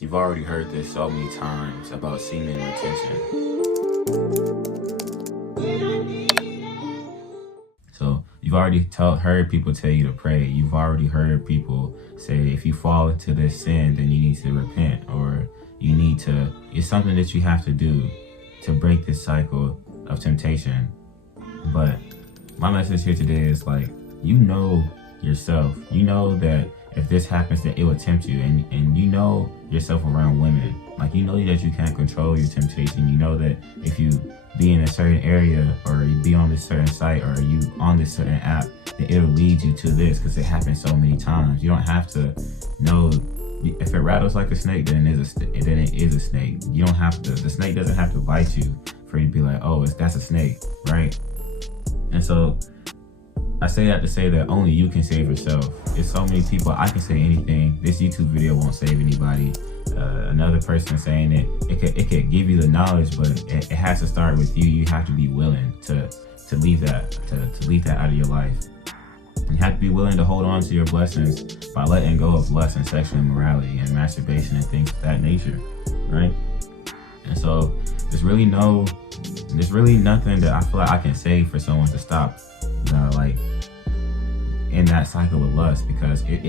You've already heard this so many times about semen retention. So you've already heard people tell you to pray. You've already heard people say if you fall into this sin, then you need to repent, or you need to, it's something that you have to do to break this cycle of temptation. But my message here today is like, you know yourself. You know that if this happens, that it will tempt you, and you know yourself around women. Like, you know that you can't control your temptation. You know that if you be in a certain area, or you be on this certain site, or you on this certain app, that it'll lead you to this, because it happens so many times. You don't have to know. If it rattles like a snake, then it is a snake. You don't have to. The snake doesn't have to bite you for you to be like, oh, that's a snake, right? And so I say that to say that only you can save yourself. There's so many people. I can say anything. This YouTube video won't save anybody. Another person saying it could give you the knowledge, but it has to start with you. You have to be willing to leave that to leave that out of your life. You have to be willing to hold on to your blessings by letting go of lust and sexual immorality and masturbation and things of that nature, right? And so there's really nothing that I feel like I can say for someone to stop, like, in that cycle of lust, because it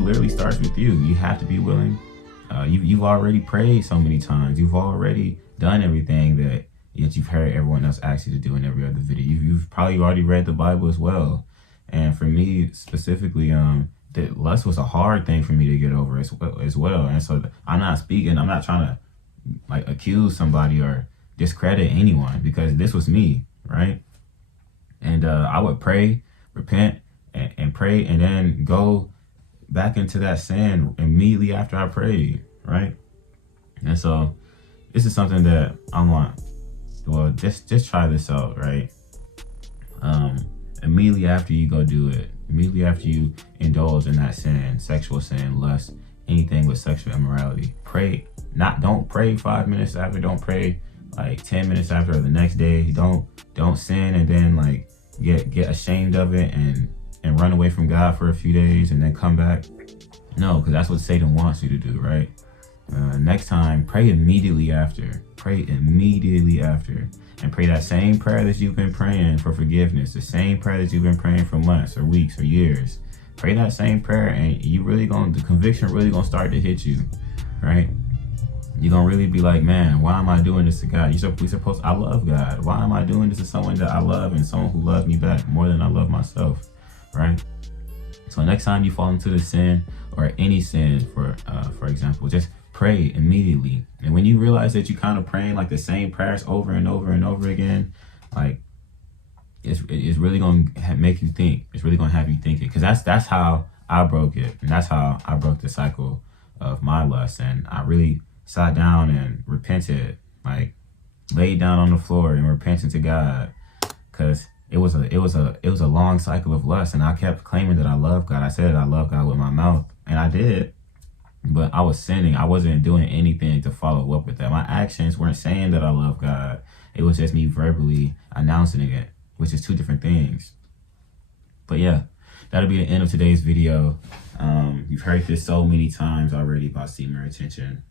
literally starts with you. You have to be willing. You've already prayed so many times. You've already done everything that you've heard everyone else ask you to do in every other video. You've probably already read the Bible as well. And for me specifically, that lust was a hard thing for me to get over as well. And so I'm not trying to like accuse somebody or discredit anyone, because this was me, right? And I would pray, repent, and pray, and then go back into that sin immediately after I prayed, right? And so this is something that I want. Well, just try this out, right? Immediately after you go do it, immediately after you indulge in that sin, sexual sin, lust, anything with sexual immorality, pray. Don't pray 5 minutes after. Don't pray like 10 minutes after, or the next day. Don't sin and then like get ashamed of it and run away from God for a few days and then come back. No, because that's what Satan wants you to do, right? Next time, pray immediately after. Pray immediately after. And pray that same prayer that you've been praying for forgiveness, the same prayer that you've been praying for months or weeks or years. Pray that same prayer, and the conviction really gonna start to hit you, right? You're gonna really be like, man, why am I doing this to God? I love God. Why am I doing this to someone that I love, and someone who loves me back more than I love myself, right? So next time you fall into the sin, or any sin, for example, just pray immediately. And when you realize that you kind of praying like the same prayers over and over and over again, like it's really gonna make you think. It's really gonna have you thinking, because that's how I broke it, and that's how I broke the cycle of my lust. And I really sat down and repented, like laid down on the floor and repented to God, because it was a long cycle of lust, and I kept claiming that I love God. I said I love God with my mouth, and I did, but I was sinning. I wasn't doing anything to follow up with that. My actions weren't saying that I love God. It was just me verbally announcing it, which is two different things. But yeah, that'll be the end of today's video. You've heard this so many times already about semen retention.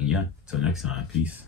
And yeah, till next time, peace.